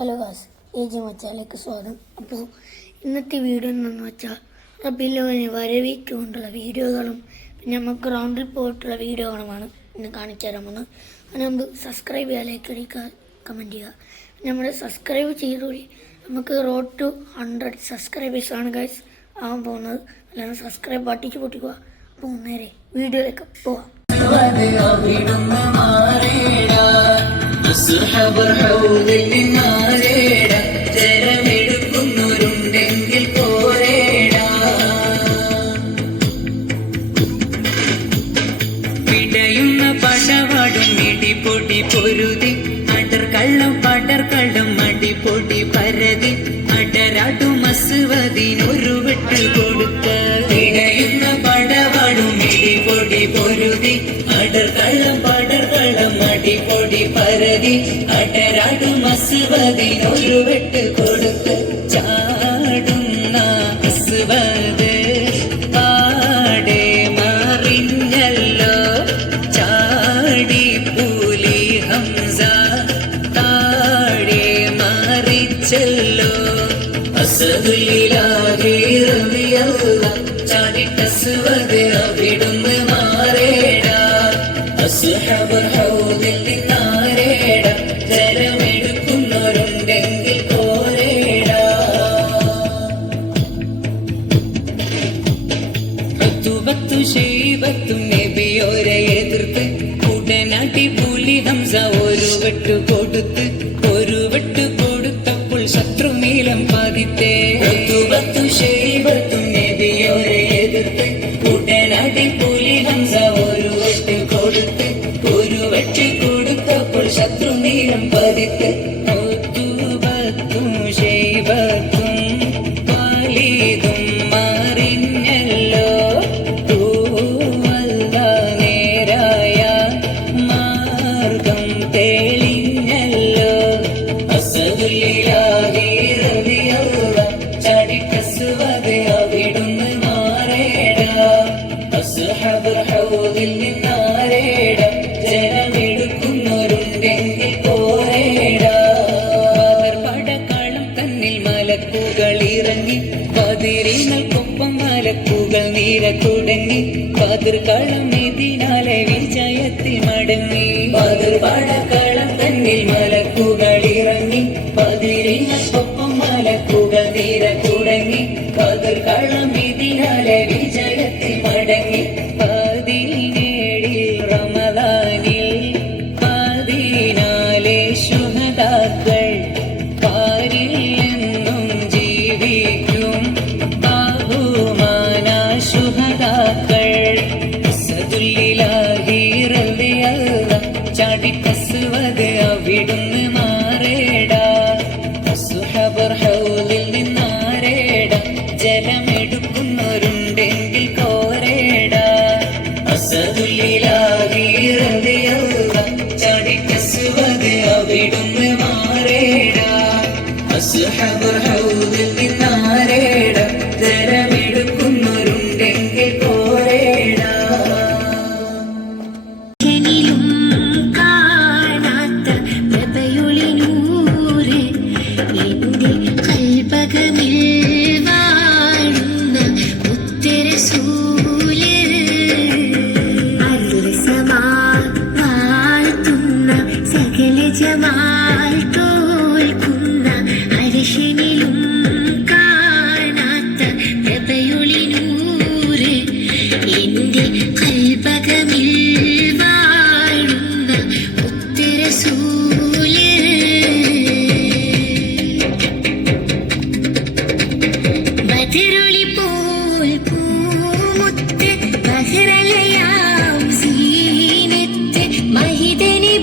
Hello Gauss, G മച്ചാലേക്ക് സ്വാഗതം. അപ്പോൾ ഇന്നത്തെ വീഡിയോ എന്നു വെച്ചാൽ റബീഉൽ വരവേറ്റുകൊണ്ടുള്ള വീഡിയോകളും പിന്നെ നമുക്ക് ഗ്രൗണ്ടിൽ പോയിട്ടുള്ള വീഡിയോകളുമാണ് ഇന്ന് കാണിച്ചു തരാൻ പോകുന്നത്. അതിന് മുമ്പ് സബ്സ്ക്രൈബ് ചെയ്യുക, ലൈക്ക് അടിക്കുക, കമൻറ്റ് ചെയ്യുക. നമ്മൾ സബ്സ്ക്രൈബ് ചെയ്തോളി. നമുക്ക് റോഡ് ടു 100 സബ്സ്ക്രൈബേഴ്സാണ് ഗൈസ് ആവാൻ പോകുന്നത്. അല്ലാതെ സബ്സ്ക്രൈബ് പൊട്ടിക്കുക. അപ്പോൾ നേരെ വീഡിയോയിലേക്ക് പോവാം. പിടയുന്ന പടവാടും ഇടിപൊടി പൊരുതി പടർക്കള്ളം അടിപൊടി പരതി അടരാടും അസുവതിനൊരു വെട്ട് കൊടുക്ക. പിടയുന്ന പടവാടും ഇടിപൊടി പൊരുതി പടർക്കള്ളം അടിപൊടി പരതി അടരാടും അസുവതിനൊരു വെട്ട് കൊടുക്ക. ചാടുന്ന അസുവത് പാടെ മറിഞ്ഞല്ലോ ചാടി പുലി ഹംസ താഴെ മറിച്ചല്ലോ. അസദുലിലാഹി റളിയല്ലാഹു ചാടിട്ടസുവത് അവിടുന്ന് മാറേടാ. അസ്ഹബുൽ ഹൗദിൽ നിന്നാരേടാ ജലമെടുക്കുന്നവരുണ്ടെങ്കിൽ കോരേടാ. ഋതുവത്തു ശൈബത്തും നബിയോരെ എതിർത്ത് ഉടനടി പുലി ഹംസ ഒരു വെട്ട് കൊടുത്തപ്പോൾ ശത്രു നീലം പതിത്തേ. ഋതുവത്തു ശൈബത്തും നബിയോരെ എതിർത്ത് ഉടനടി പുലി ഹംസ ഒരു വെട്ട് കൊടുത്തപ്പോൾ ശത്രു നീലം പതിത്ത്. ഋതുവത്തും ശൈബത്തും പാലിതും മറിഞ്ഞല്ലോ തൂവല്ല നേരായ മാർഗം തെളിഞ്ഞല്ലോ. അസദുലിലാഹി റളിയല്ലാഹു ചാടിക്കസുവത് അവിടുന്ന് മാറേടാ. അസ്ഹബുൽ ഹൗദിൽ നിന്നാരേടാ ജലമെടുക്കുന്നവരുണ്ടെങ്കിൽ കോരേടാ. പടക്കളം തന്നിൽ മലക്കുകൾ ഇറങ്ങി പതിരിനൽക്കൊപ്പം മലക്കുകൾ നീര തുടങ്ങി. പതിർക്കളം ഇതിനാലെ വിജയത്തിൽ മടങ്ങി. പടക്കളം തന്നിൽ മലക്കുകൾ ഇറങ്ങി പതിരിനൽക്കൊപ്പം മലക്കുകൾ നീര തുടങ്ങി. പതിർക്കളം ഇതിനാലെ വിജയത്തിൽ മടങ്ങി. 17 റമദാനിൽ 14 ശുഹദാക്കൾ പാരിൽ എന്നും ജീവിക്കും ബഹുമാന ശുഹദാക്കൾ. അസദുലിലാഹി റളിയല്ലാഹു ചാടിക്കസുവത് അവിടുന്ന് മാറേടാ. അസ്ഹബുൽ ഹൗദിൽ നിന്നാരേടാ ജലമെടുക്കുന്നവരുണ്ടെങ്കിൽ കോരേടാ. അസദുലിലാഹി റളിയല്ലാഹു ചാടിക്കസുവത് അവിടുന്ന് മാറേടാ. അസ്ഹബുൽ ഹൗദിൽ നിന്നാരേടാ ജലമെടുക്കുന്നവരുണ്ടെങ്കിൽ കോരേടാ. ജമാൽ തോൽക്കുന്ന അരിശിനിലും കാണാത്ത പ്രഭയൊളിനൂറ് എന്റെ കൽപകമിൽ വാഴുന്ന ഉത്തരസൂല്. ബദറൊളി പോൽ പൂമുത്ത് ബഹ്റലയാം സീനത്ത് മഹിതനി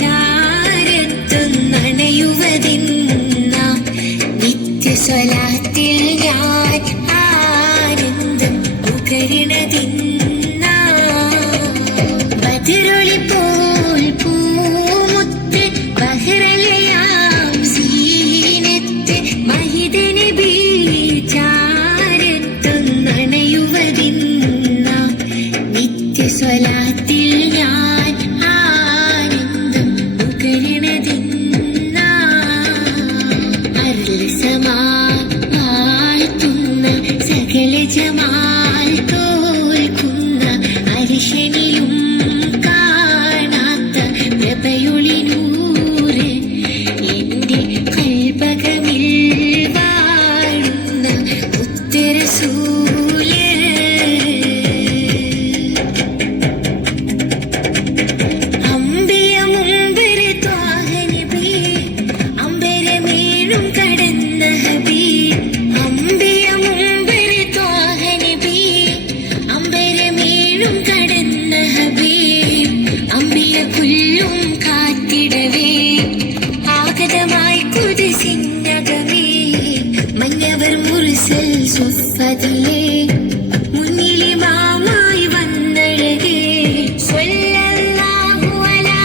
ചാരത്തുന്നണയുവതിന്ന നിത്യസ്വലാത്തിൽ ഞാൻ ആനന്ദം ഉകരണതിന്ന. ബദറൊളി പോൽ പൂമുത്ത് ബഹ്റലയാം സീനത്ത് മഹിതനബി ചാരത്തുന്നണയുവതിന്ന നിത്യസ്വലാത്തിൽ ഞാൻ ആനന്ദം ഉകരണതിന്ന. കുതിസിന്നകമേ മഞ്ഞവർ മുറിസൽ സുഫതിലേ മുന്നിലെ മാമായി വന്നഴകേ സ്വല്ലല്ലാഹു അലാ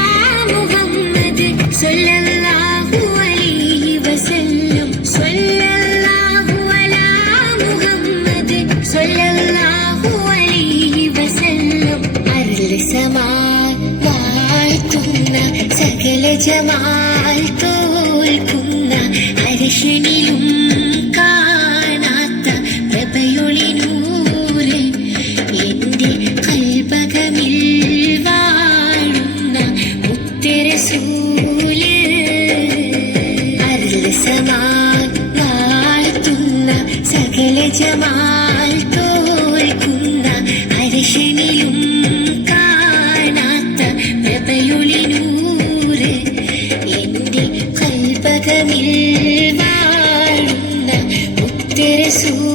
മുഹമ്മദ് സ്വല്ലല്ലാഹു അലൈഹി വസല്ലം സ്വല്ലല്ലാഹു അലാ മുഹമ്മദ് സ്വല്ലല്ലാഹു അലൈഹി വസല്ലം അരുൾ സമാൻ വാഴ്ത്തുന്ന സകല ജമാൽ തോൽക്കുന്ന അരിശനിലും കാണാത്ത പ്രഭയൊളി നൂറ് എന്റെ കൽബകമിൽ വാഴുന്ന മുത്തരസൂല് അരുൾ സമാൻ വാഴ്ത്തുന്ന സകല ജമാൽ തോൽക്കുന്ന അരിശനിലും കാണാത്ത പ്രഭയൊളി നൂറ് എന്റെ കൽബകമിൽ വാഴുന്ന മുത്തരസൂല്